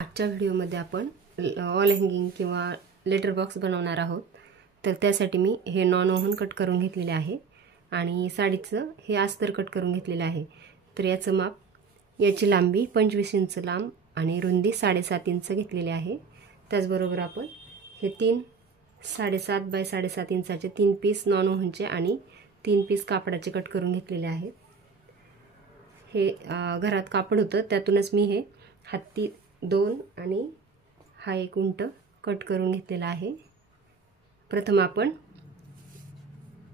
आजच्या व्हिडिओमध्ये आपण वॉल हँगिंग किंवा लेटर बॉक्स बनवणार आहोत। तर त्यासाठी मी हे नॉन ओव्हन कट करून घेतलेले आहे आणि साडीचं हे अस्तर कट करून घेतलेले आहे। तर याचं माप, याची लांबी 25 इंच लांब आणि रुंदी 7.5 इंच घेतलेली आहे। त्याचबरोबर आपण हे 7.5 बाय 7.5 इंचाचे 3 पीस नॉन ओव्हनचे आणि 3 पीस कापडाचे कट करून घेतलेले आहेत। हे घरात कापड होतं, त्यातूनच मी हे हत्ती 2 आणि हा 1 उंट कट करून घेतलेला आहे। प्रथम आपण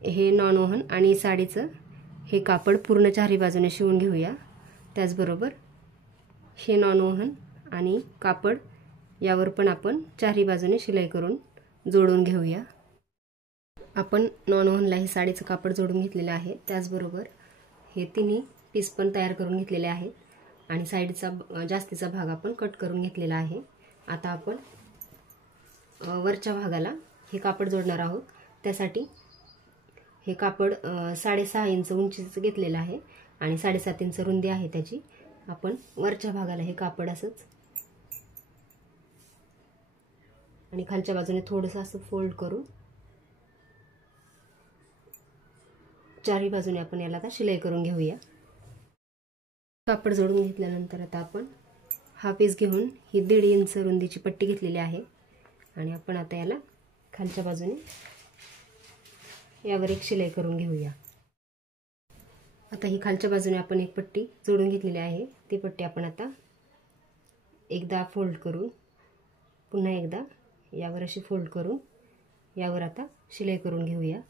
हे नॉन ओव्हन आणि साडीचं हे कापड पूर्ण चारी बाजूने शिवून घेऊया। त्याचबरोबर हे नॉन ओव्हन आणि कापड यावर पण आपण चारी बाजूने शिलाई करून जोडून घेऊया। आपण नॉन ओव्हनला हे साडीचं कापड जोडून घेतलेले आहे। त्याचबरोबर हे तिन्ही पीस पण तयार करून घेतलेले आहेत आणि साइडचा जास्तीचा भाग आपण कट करून घेतलेला आहे। आता आपण वरच्या भागाला हे कापड जोडणार आहोत। त्यासाठी हे कापड 6.5 इंच उंचीचं घेतलेलं आहे आणि 7.5 इंच रुंदी आहे त्याची। आपण वरच्या भागाला हे कापड असंच आणि खालच्या बाजूने थोडंसं असं फोल्ड करून चारी बाजूने आपण याला आता शिलाई करून घेऊया। कापड जोडून घेतल्यानंतर आता आपण हा पीस घेऊन ही 1.5 इंच रुंदीची पट्टी घेतलेली आहे आणि आपण आता याला खालच्या बाजूने यावर एक शिलाई करून घेऊया। आता ही खालच्या बाजूने आपण एक पट्टी जोडून घेतलेली आहे। ती पट्टी आपण आता एकदा फोल्ड करून पुन्हा एकदा यावर अशी फोल्ड करून यावर आता शिलाई करून घेऊया।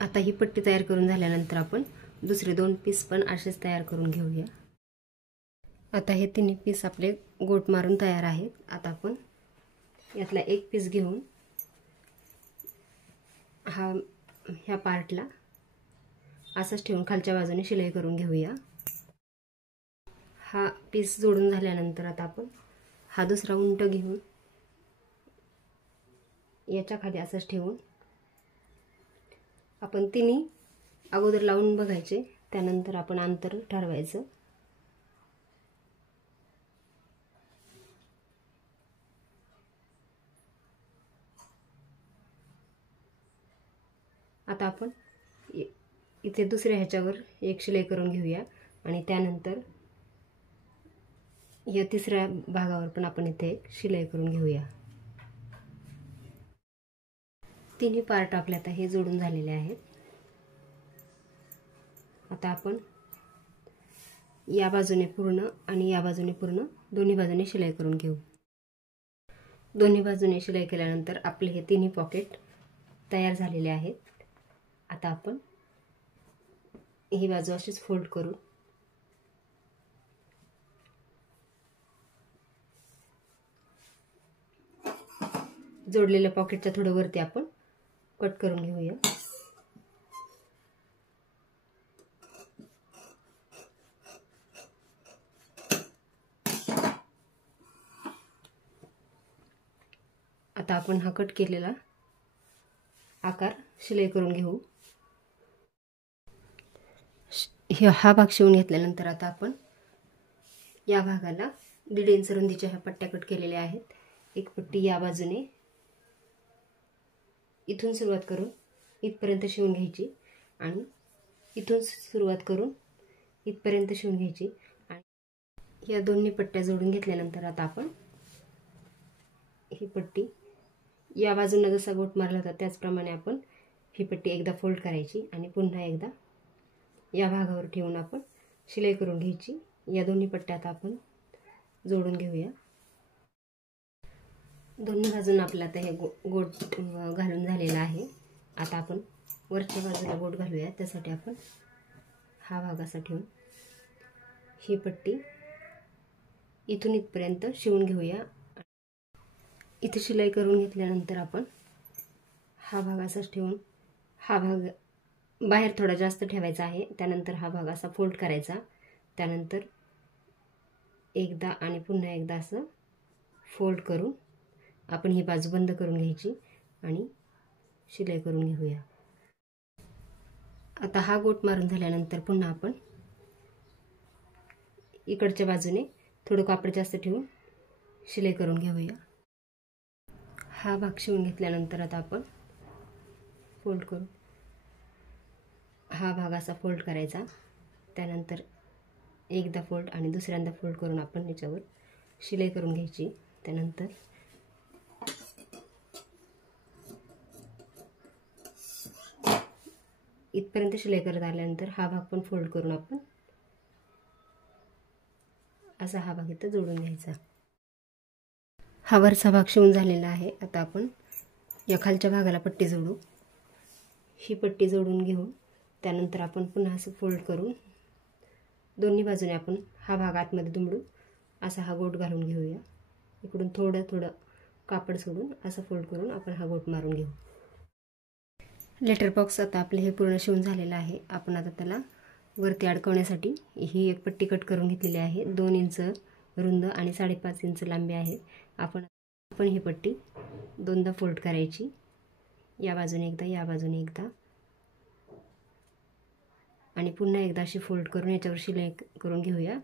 आता ही पट्टी तयार करून झाल्यानंतर आपण दुसरे 2 पीस पण असेच तयार करून घेऊया। आता हे तिन्ही पीस आपले गोट मारून तयार आहेत। आता आपण यातला एक पीस घेऊन ह्या पार्टला असंच ठेवून खालच्या बाजूने शिलाई करून घेऊया। हा पीस जोडून झाल्यानंतर आता आपण हा दुसरा उंट घेऊन याच्या खाली असंच ठेवून आपण तिन्ही अगोदर लावून बघायचे, त्यानंतर आपण अंतर ठरवायचं। आता आपण इथे दुसऱ्या ह्याच्यावर एक शिलाई करून घेऊया आणि त्यानंतर या तिसऱ्या भागावर पण आपण इथे एक शिलाई करून घेऊया। तिन्ही पार्ट आपले आता हे जोडून झालेले आहेत। आता आपण या बाजूने पूर्ण आणि या बाजूने पूर्ण दोन्ही बाजूने शिलाई करून घेऊ। दोन्ही बाजूने शिलाई केल्यानंतर आपले हे तिन्ही पॉकेट तयार झालेले आहेत। आता आपण ही बाजू अशीच फोल्ड करू जोडलेल्या पॉकेटच्या थोडं वरती आपण कट करून घेऊया। आता आपण हा कट केलेला आकार शिलाई करून घेऊ। हा भाग शिवून घेतल्यानंतर आता आपण या भागाला 1.5 इंच रुंदीच्या ह्या पट्ट्या कट केलेल्या आहेत। एक पट्टी या बाजूने इथून सुरुवात करून इथपर्यंत शिवून घ्यायची आणि इथून सुरुवात करून इथपर्यंत शिवून घ्यायची आणि या दोन्ही पट्ट्या जोडून घेतल्यानंतर आता आपण ही पट्टी या बाजूला जसा गोट मारला होता त्याचप्रमाणे आपण ही पट्टी एकदा फोल्ड करायची आणि पुन्हा एकदा या भागावर ठेवून आपण शिलाई करून घ्यायची। या दोन्ही पट्ट्या आता आपण जोडून घेऊया। दोन्ही बाजूंना आपलं आता हे गोट घालून झालेला आहे। आता आपण वरच्या बाजूला गोट घालूया। त्यासाठी आपण हा भाग असा ठेवून ही पट्टी इथून इथपर्यंत शिवून घेऊया। इथे शिलाई करून घेतल्यानंतर आपण हा भाग असाच ठेवून हा भाग बाहेर थोडा जास्त ठेवायचा आहे। त्यानंतर हा भाग असा फोल्ड करायचा, त्यानंतर एकदा आणि पुन्हा एकदा असं फोल्ड करून आपण ही बाजू बंद करून घ्यायची आणि शिलाई करून घेऊया। आता हा गोट मारून झाल्यानंतर पुन्हा आपण इकडच्या बाजूने थोडं कापड जास्त ठेवून शिलाई करून घेऊया। हा भाग शिवून घेतल्यानंतर आता आपण फोल्ड करू। हा भाग असा फोल्ड करायचा, त्यानंतर एकदा फोल्ड आणि दुसऱ्यांदा फोल्ड करून आपण याच्यावर शिलाई करून घ्यायची। त्यानंतर इथपर्यंत शिलाई करत आल्यानंतर हा भाग पण फोल्ड करून आपण असा हा भाग इथं जोडून घ्यायचा। हा वरचा भाग शिवून झालेला आहे। आता आपण या खालच्या भागाला पट्टी जोडू। ही पट्टी जोडून घेऊन त्यानंतर आपण पुन्हा असं फोल्ड करून दोन्ही बाजूने आपण हा भाग आतमध्ये दुमडू असा हा गोट घालून घेऊया। इकडून थोडं थोडं कापड सोडून असं फोल्ड करून आपण हा गोट मारून घेऊ। लेटर बॉक्स आता आपले हे पूर्ण शिवून झालेलं आहे। आपण आता त्याला वरती अडकवण्यासाठी ही एक पट्टी कट करून घेतलेली आहे। 2 इंच रुंद आणि 5.5 इंच लांबी आहे। आपण ही पट्टी दोनदा फोल्ड करायची, या बाजूने एकदा, या बाजूने एकदा, आणि पुन्हा एकदा अशी फोल्ड करून याच्यावर शिलाई करून घेऊया।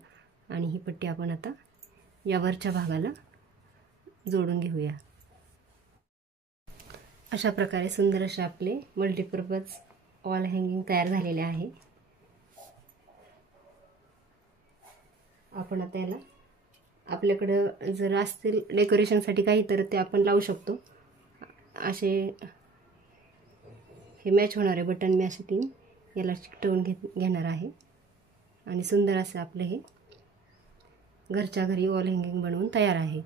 आणि ही पट्टी आपण आता या वरच्या भागाला जोडून घेऊया। अशा प्रकारे सुंदर असे आपले मल्टीपर्पज वॉल हँगिंग तयार झालेले आहे। आपण आता याला आपल्याकडं जर असतील डेकोरेशनसाठी काही तर ते आपण लावू शकतो। असे हे मॅच होणारे बटन मी असे 3 याला चिकटवून घेणार आहे आणि सुंदर असं आपलं हे घरच्या घरी वॉल हँगिंग बनवून तयार आहे।